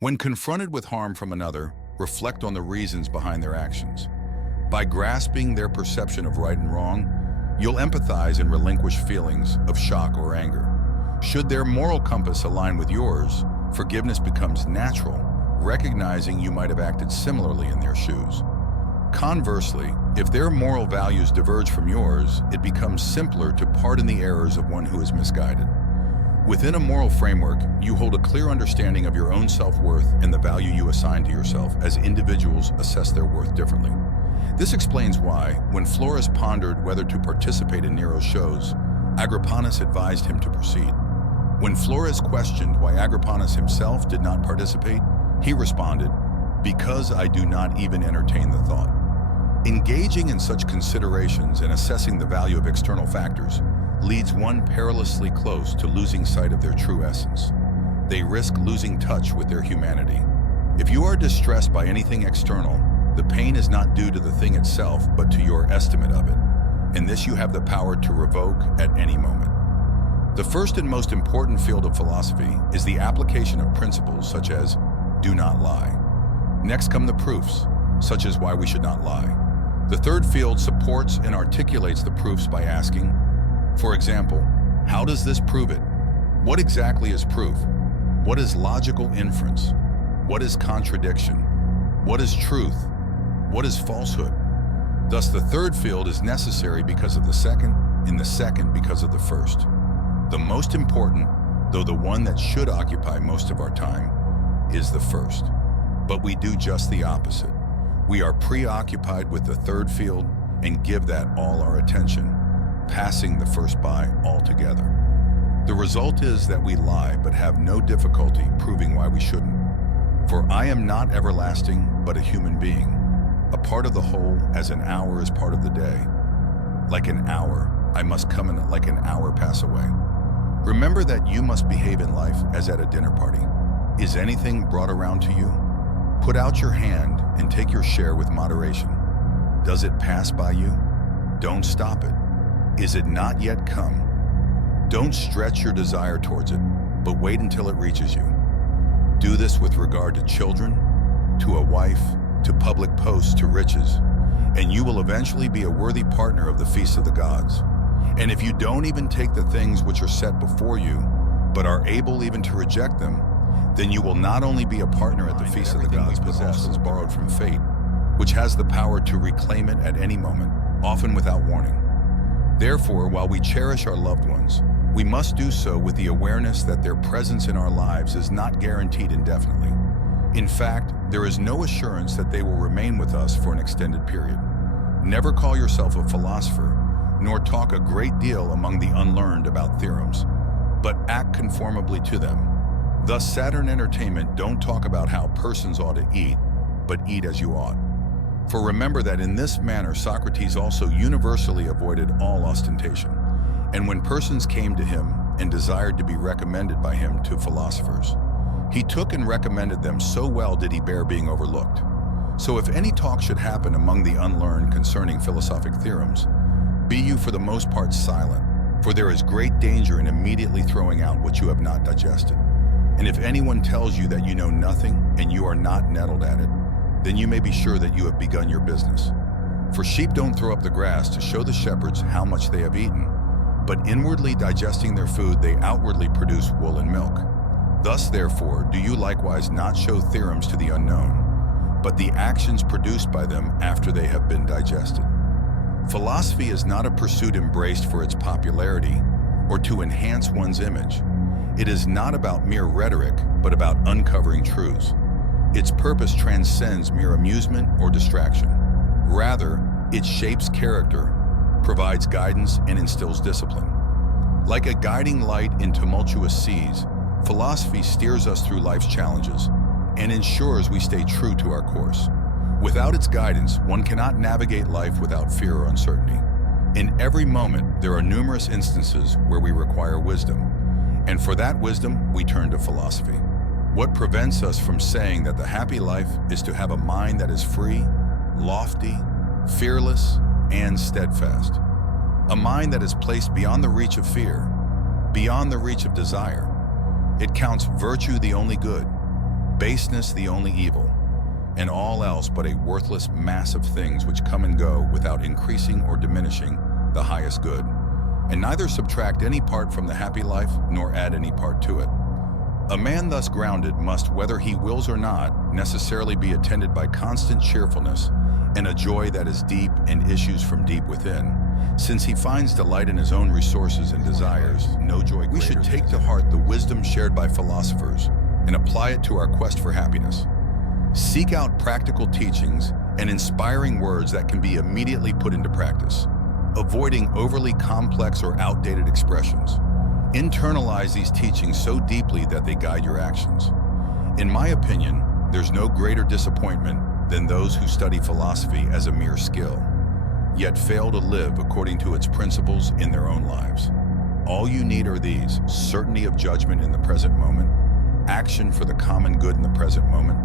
When confronted with harm from another, reflect on the reasons behind their actions. By grasping their perception of right and wrong, you'll empathize and relinquish feelings of shock or anger. Should their moral compass align with yours, forgiveness becomes natural, recognizing you might have acted similarly in their shoes. Conversely, if their moral values diverge from yours, it becomes simpler to pardon the errors of one who is misguided. Within a moral framework, you hold a clear understanding of your own self-worth and the value you assign to yourself, as individuals assess their worth differently. This explains why, when Florus pondered whether to participate in Nero's shows, Agrippinus advised him to proceed. When Florus questioned why Agrippinus himself did not participate, he responded, "Because I do not even entertain the thought." Engaging in such considerations and assessing the value of external factors leads one perilously close to losing sight of their true essence. They risk losing touch with their humanity. If you are distressed by anything external, the pain is not due to the thing itself, but to your estimate of it. And this you have the power to revoke at any moment. The first and most important field of philosophy is the application of principles such as do not lie. Next come the proofs, such as why we should not lie. The third field supports and articulates the proofs by asking, for example, how does this prove it? What exactly is proof? What is logical inference? What is contradiction? What is truth? What is falsehood? Thus, the third field is necessary because of the second, and the second because of the first. The most important, though the one that should occupy most of our time, is the first. But we do just the opposite. We are preoccupied with the third field and give that all our attention, passing the first by altogether. The result is that we lie but have no difficulty proving why we shouldn't. For I am not everlasting, but a human being, a part of the whole as an hour is part of the day. Like an hour, I must come and like an hour pass away. Remember that you must behave in life as at a dinner party. Is anything brought around to you? Put out your hand and take your share with moderation. Does it pass by you? Don't stop it. Is it not yet come? Don't stretch your desire towards it, but wait until it reaches you. Do this with regard to children, to a wife, to public posts, to riches, and you will eventually be a worthy partner of the feasts of the gods. And if you don't even take the things which are set before you, but are able even to reject them, then you will not only be a partner at the feast of the gods, but also is borrowed from fate, which has the power to reclaim it at any moment, often without warning. Therefore, while we cherish our loved ones, we must do so with the awareness that their presence in our lives is not guaranteed indefinitely. In fact, there is no assurance that they will remain with us for an extended period. Never call yourself a philosopher, nor talk a great deal among the unlearned about theorems, but act conformably to them. Thus, Saturn Entertainment don't talk about how persons ought to eat, but eat as you ought. For remember that in this manner Socrates also universally avoided all ostentation. And when persons came to him and desired to be recommended by him to philosophers, he took and recommended them, so well did he bear being overlooked. So if any talk should happen among the unlearned concerning philosophic theorems, be you for the most part silent, for there is great danger in immediately throwing out what you have not digested. And if anyone tells you that you know nothing and you are not nettled at it, then you may be sure that you have begun your business. For sheep don't throw up the grass to show the shepherds how much they have eaten, but inwardly digesting their food, they outwardly produce wool and milk. Thus, therefore, do you likewise not show theorems to the unknown, but the actions produced by them after they have been digested. Philosophy is not a pursuit embraced for its popularity or to enhance one's image. It is not about mere rhetoric, but about uncovering truths. Its purpose transcends mere amusement or distraction. Rather, it shapes character, provides guidance, and instills discipline. Like a guiding light in tumultuous seas, philosophy steers us through life's challenges and ensures we stay true to our course. Without its guidance, one cannot navigate life without fear or uncertainty. In every moment, there are numerous instances where we require wisdom, and for that wisdom, we turn to philosophy. What prevents us from saying that the happy life is to have a mind that is free, lofty, fearless, and steadfast? A mind that is placed beyond the reach of fear, beyond the reach of desire. It counts virtue the only good, baseness the only evil, and all else but a worthless mass of things which come and go without increasing or diminishing the highest good, and neither subtract any part from the happy life nor add any part to it. A man thus grounded must, whether he wills or not, necessarily be attended by constant cheerfulness and a joy that is deep and issues from deep within. Since he finds delight in his own resources and desires, no joy greater. We should take to heart the wisdom shared by philosophers and apply it to our quest for happiness. Seek out practical teachings and inspiring words that can be immediately put into practice, avoiding overly complex or outdated expressions. Internalize these teachings so deeply that they guide your actions. In my opinion, there's no greater disappointment than those who study philosophy as a mere skill, yet fail to live according to its principles in their own lives. All you need are these: certainty of judgment in the present moment, action for the common good in the present moment,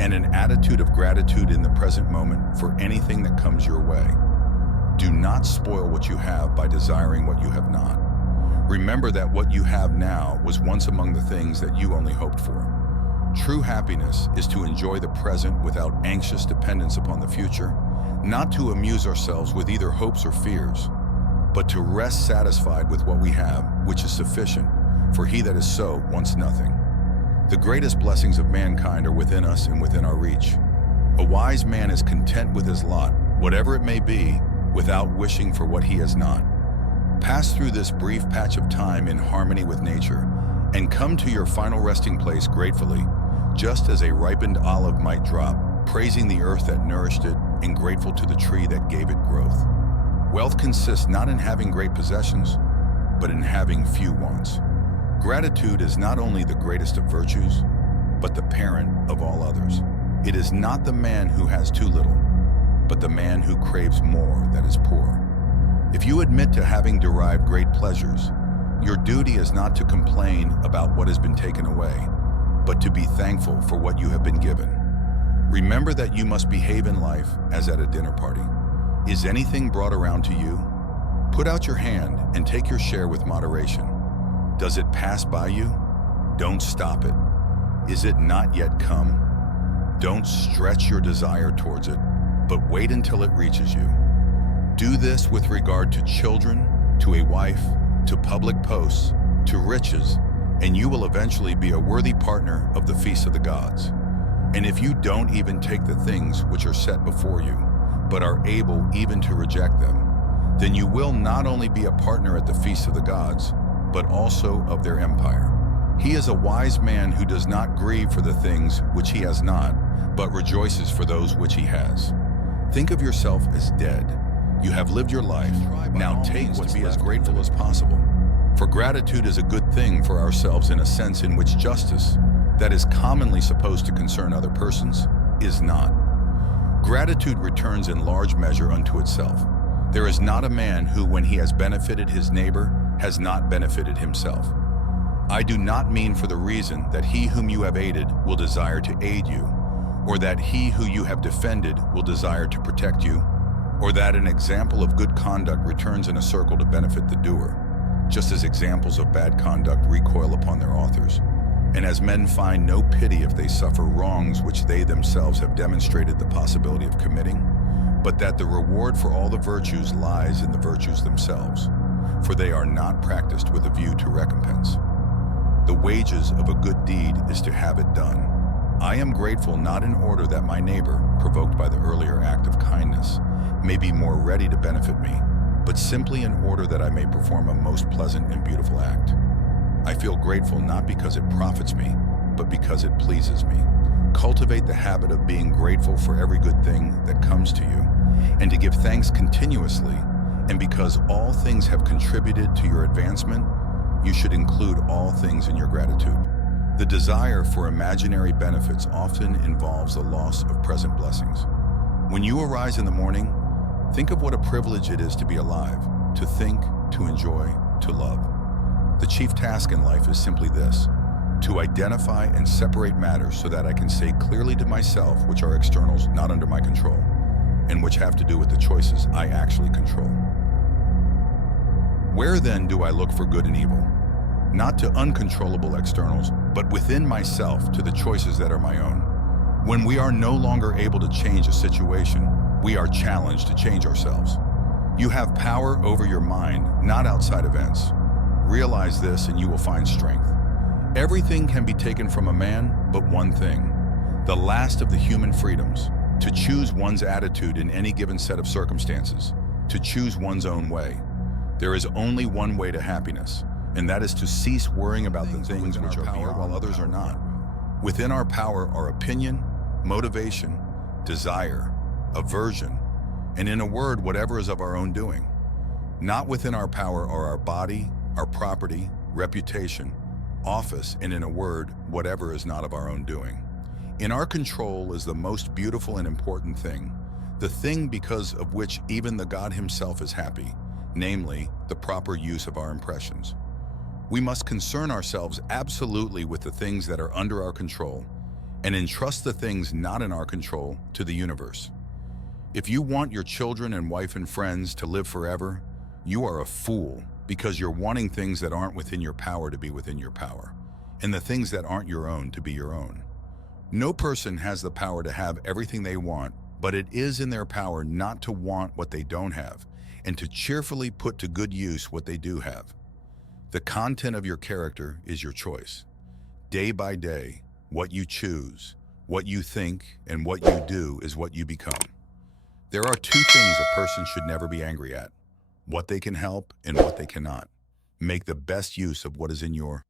and an attitude of gratitude in the present moment for anything that comes your way. Do not spoil what you have by desiring what you have not. Remember that what you have now was once among the things that you only hoped for. True happiness is to enjoy the present without anxious dependence upon the future, not to amuse ourselves with either hopes or fears, but to rest satisfied with what we have, which is sufficient, for he that is so wants nothing. The greatest blessings of mankind are within us and within our reach. A wise man is content with his lot, whatever it may be, without wishing for what he has not. Pass through this brief patch of time in harmony with nature, and come to your final resting place gratefully, just as a ripened olive might drop, praising the earth that nourished it and grateful to the tree that gave it growth. Wealth consists not in having great possessions, but in having few wants. Gratitude is not only the greatest of virtues, but the parent of all others. It is not the man who has too little, but the man who craves more that is poor. If you admit to having derived great pleasures, your duty is not to complain about what has been taken away, but to be thankful for what you have been given. Remember that you must behave in life as at a dinner party. Is anything brought around to you? Put out your hand and take your share with moderation. Does it pass by you? Don't stop it. Is it not yet come? Don't stretch your desire towards it, but wait until it reaches you. Do this with regard to children, to a wife, to public posts, to riches, and you will eventually be a worthy partner of the feast of the gods. And if you don't even take the things which are set before you, but are able even to reject them, then you will not only be a partner at the feast of the gods, but also of their empire. He is a wise man who does not grieve for the things which he has not, but rejoices for those which he has. Think of yourself as dead. You have lived your life. Now take what's to be as grateful as possible. For gratitude is a good thing for ourselves in a sense in which justice, that is commonly supposed to concern other persons, is not. Gratitude returns in large measure unto itself. There is not a man who, when he has benefited his neighbor, has not benefited himself. I do not mean for the reason that he whom you have aided will desire to aid you, or that he who you have defended will desire to protect you, or that an example of good conduct returns in a circle to benefit the doer, just as examples of bad conduct recoil upon their authors, and as men find no pity if they suffer wrongs which they themselves have demonstrated the possibility of committing, but that the reward for all the virtues lies in the virtues themselves, for they are not practiced with a view to recompense. The wages of a good deed is to have it done. I am grateful not in order that my neighbor, provoked by the earlier act of kindness, may be more ready to benefit me, but simply in order that I may perform a most pleasant and beautiful act. I feel grateful not because it profits me, but because it pleases me. Cultivate the habit of being grateful for every good thing that comes to you, and to give thanks continuously, and because all things have contributed to your advancement, you should include all things in your gratitude. The desire for imaginary benefits often involves the loss of present blessings. When you arise in the morning, think of what a privilege it is to be alive, to think, to enjoy, to love. The chief task in life is simply this: to identify and separate matters so that I can say clearly to myself which are externals not under my control, and which have to do with the choices I actually control. Where then do I look for good and evil? not to uncontrollable externals, but within myself to the choices that are my own. When we are no longer able to change a situation, we are challenged to change ourselves. You have power over your mind, not outside events. Realize this and you will find strength. Everything can be taken from a man, but one thing, the last of the human freedoms, to choose one's attitude in any given set of circumstances, to choose one's own way. There is only one way to happiness, and that is to cease worrying about the things which are power while others are not. Within our power are opinion, motivation, desire, aversion, and in a word, whatever is of our own doing. Not within our power are our body, our property, reputation, office, and in a word, whatever is not of our own doing. In our control is the most beautiful and important thing, the thing because of which even the God himself is happy, namely, the proper use of our impressions. We must concern ourselves absolutely with the things that are under our control and entrust the things not in our control to the universe. If you want your children and wife and friends to live forever, you are a fool because you're wanting things that aren't within your power to be within your power, and the things that aren't your own to be your own. No person has the power to have everything they want, but it is in their power not to want what they don't have, and to cheerfully put to good use what they do have. The content of your character is your choice. Day by day, what you choose, what you think, and what you do is what you become. There are two things a person should never be angry at: what they can help and what they cannot. Make the best use of what is in your